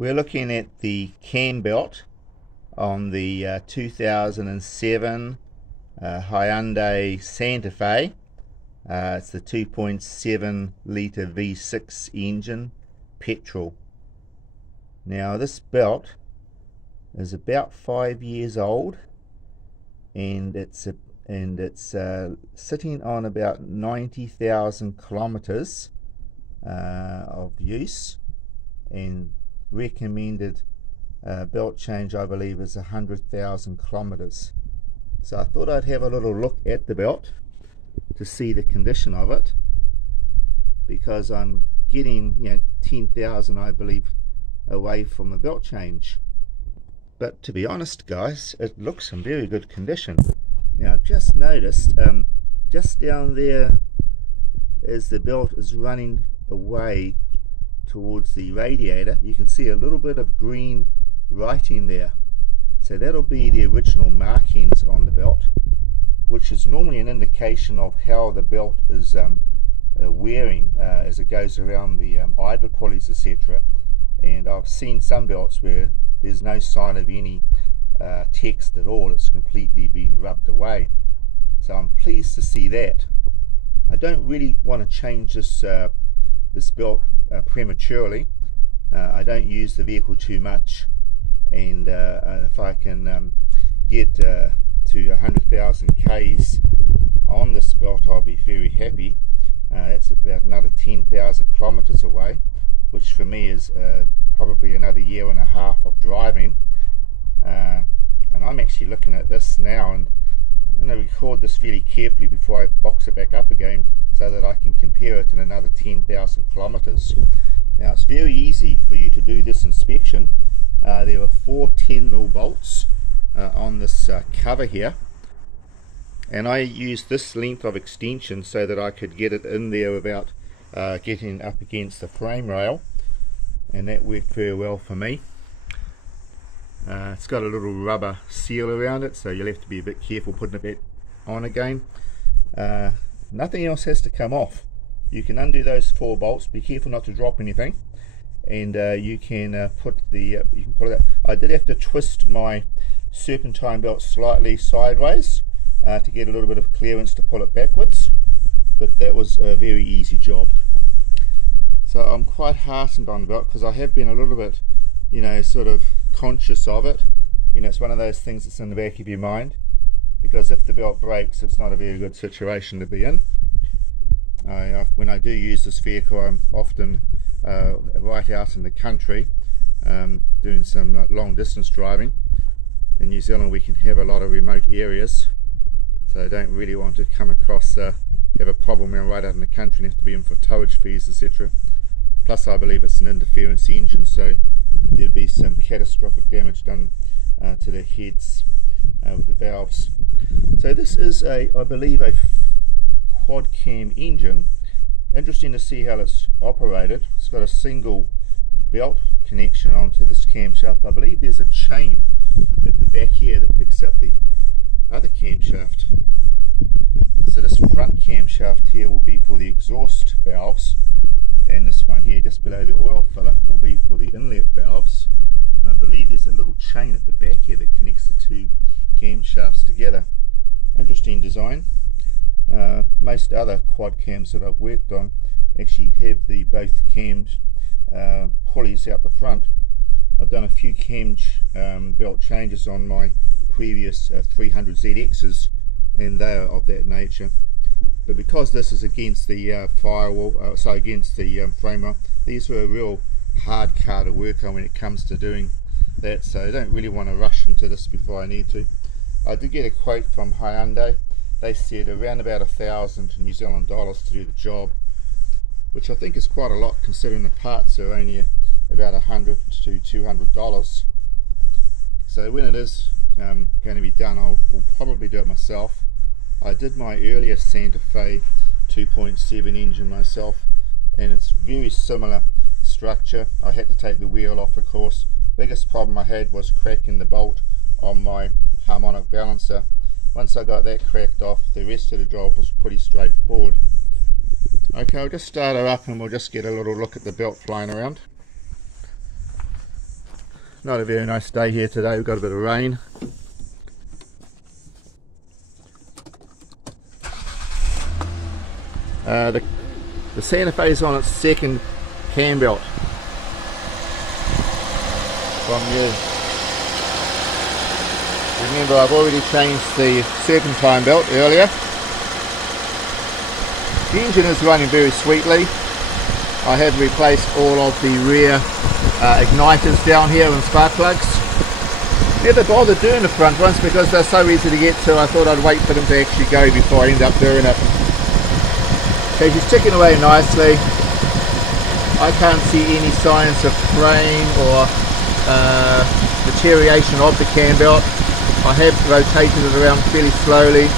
We're looking at the cam belt on the 2007 Hyundai Santa Fe. It's the 2.7 litre V6 engine, petrol. Now this belt is about 5 years old, and it's sitting on about 90,000 kilometers of use, and recommended belt change I believe is 100,000 kilometers. So I thought I'd have a little look at the belt to see the condition of it, because I'm getting 10,000 I believe away from a belt change. But to be honest guys, it looks in very good condition. Now I've just noticed just down there, as the belt is running away towards the radiator, you can see a little bit of green writing there. So that'll be the original markings on the belt, which is normally an indication of how the belt is wearing as it goes around the idler pulleys, etc. And I've seen some belts where there's no sign of any text at all, it's completely been rubbed away. So I'm pleased to see that. I don't really want to change this belt prematurely. I don't use the vehicle too much, and if I can get to 100,000 Ks on this belt, I'll be very happy. That's about another 10,000 kilometers away, which for me is probably another year and a half of driving. And I'm actually looking at this now, and I'm going to record this fairly carefully before I box it back up again, so that I can compare it in another 10,000 kilometers. Now it's very easy for you to do this inspection. There are 4 10mm bolts on this cover here, and I used this length of extension so that I could get it in there without getting up against the frame rail, and that worked very well for me. It's got a little rubber seal around it, so you'll have to be a bit careful putting it back on again. Nothing else has to come off. You can undo those 4 bolts, be careful not to drop anything, and you can put the you can pull it out. I did have to twist my serpentine belt slightly sideways to get a little bit of clearance to pull it backwards, but that was a very easy job. So I'm quite heartened on the belt, because I have been a little bit sort of conscious of it. It's one of those things that's in the back of your mind, because if the belt breaks, it's not a very good situation to be in. When I do use this vehicle, I'm often right out in the country doing some long distance driving. In New Zealand we can have a lot of remote areas, so I don't really want to come across have a problem when I'm right out in the country and have to be in for towage fees, etc. Plus I believe it's an interference engine, so there'd be some catastrophic damage done to the heads with the valves. So this is I believe a quad cam engine. Interesting to see how it's operated. It's got a single belt connection onto this camshaft. I believe there's a chain at the back here that picks up the other camshaft. So this front camshaft here will be for the exhaust valves, and this one here just below the oil filler will be for the inlet valves. And I believe there's a little chain at the back here that connects the 2 camshafts together. Interesting design. Most other quad cams that I've worked on actually have both cams pulleys out the front. I've done a few cam belt changes on my previous 300ZXs, and they are of that nature. But because this is against the firewall, against the frame rail, these were a real hard car to work on when it comes to doing that, so I don't really want to rush into this before I need to. I did get a quote from Hyundai. They said around about 1,000 New Zealand dollars to do the job, which I think is quite a lot considering the parts are only about $100 to $200. So when it is going to be done, will probably do it myself. I did my earlier Santa Fe 2.7 engine myself, and it's very similar structure. I had to take the wheel off, of course. Biggest problem I had was cracking the bolt on my harmonic balancer. Once I got that cracked off, the rest of the job was pretty straightforward. Okay, I'll just start her up and we'll just get a little look at the belt flying around. not a very nice day here today. We've got a bit of rain. The Santa Fe is on its second cam belt from new. Remember, I've already changed the serpentine belt earlier. The engine is running very sweetly. I have replaced all of the rear igniters down here and spark plugs. Never bothered doing the front ones because they're so easy to get to. I thought I'd wait for them to actually go before I end up doing it. So she's ticking away nicely. I can't see any signs of fraying or deterioration of the cam belt. I have rotated it around fairly slowly,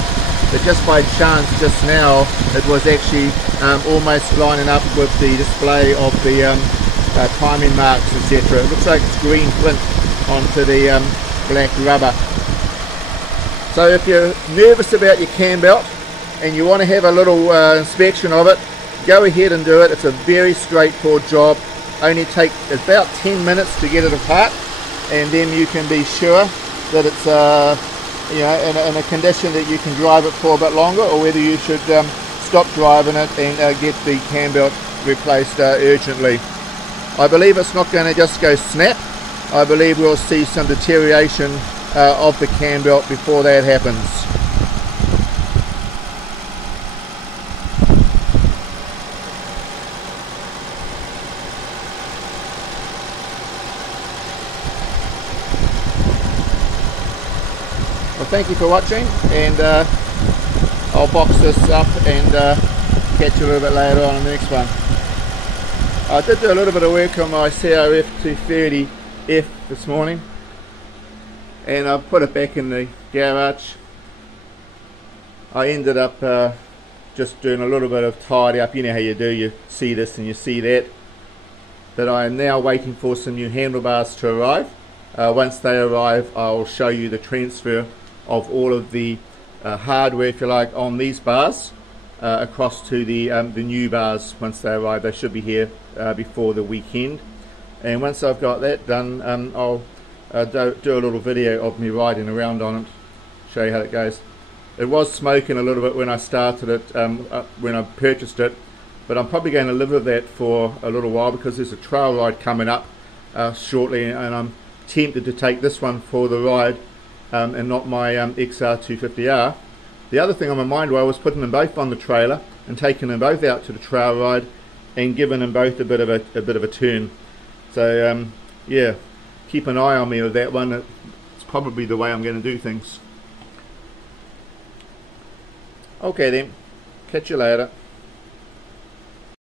but just by chance just now it was actually almost lining up with the display of the timing marks, etc. It looks like it's green flint onto the black rubber. So if you're nervous about your cam belt and you want to have a little inspection of it, go ahead and do it. It's a very straightforward job. Only take about 10 minutes to get it apart, and then you can be sure that it's you know, in a condition that you can drive it for a bit longer, or whether you should stop driving it and get the cam belt replaced urgently. I believe it's not going to just go snap. I believe we'll see some deterioration of the cam belt before that happens. Well, thank you for watching, and I'll box this up and catch you a little bit later on in the next one. I did do a little bit of work on my CRF 230F this morning, and I've put it back in the garage. I ended up just doing a little bit of tidy up. You know how you do, you see this and you see that. But I am now waiting for some new handlebars to arrive. Once they arrive, I'll show you the transfer of all of the hardware, if you like, on these bars across to the new bars. Once they arrive, they should be here before the weekend. And once I've got that done, I'll do a little video of me riding around on it, show you how it goes. It was smoking a little bit when I started it, when I purchased it, but I'm probably going to live with that for a little while because there's a trail ride coming up shortly, and I'm tempted to take this one for the ride and not my XR250R. The other thing on my mind was putting them both on the trailer and taking them both out to the trail ride and giving them both a bit of a turn. So yeah, keep an eye on me with that one. It's probably the way I'm going to do things. Okay then, catch you later.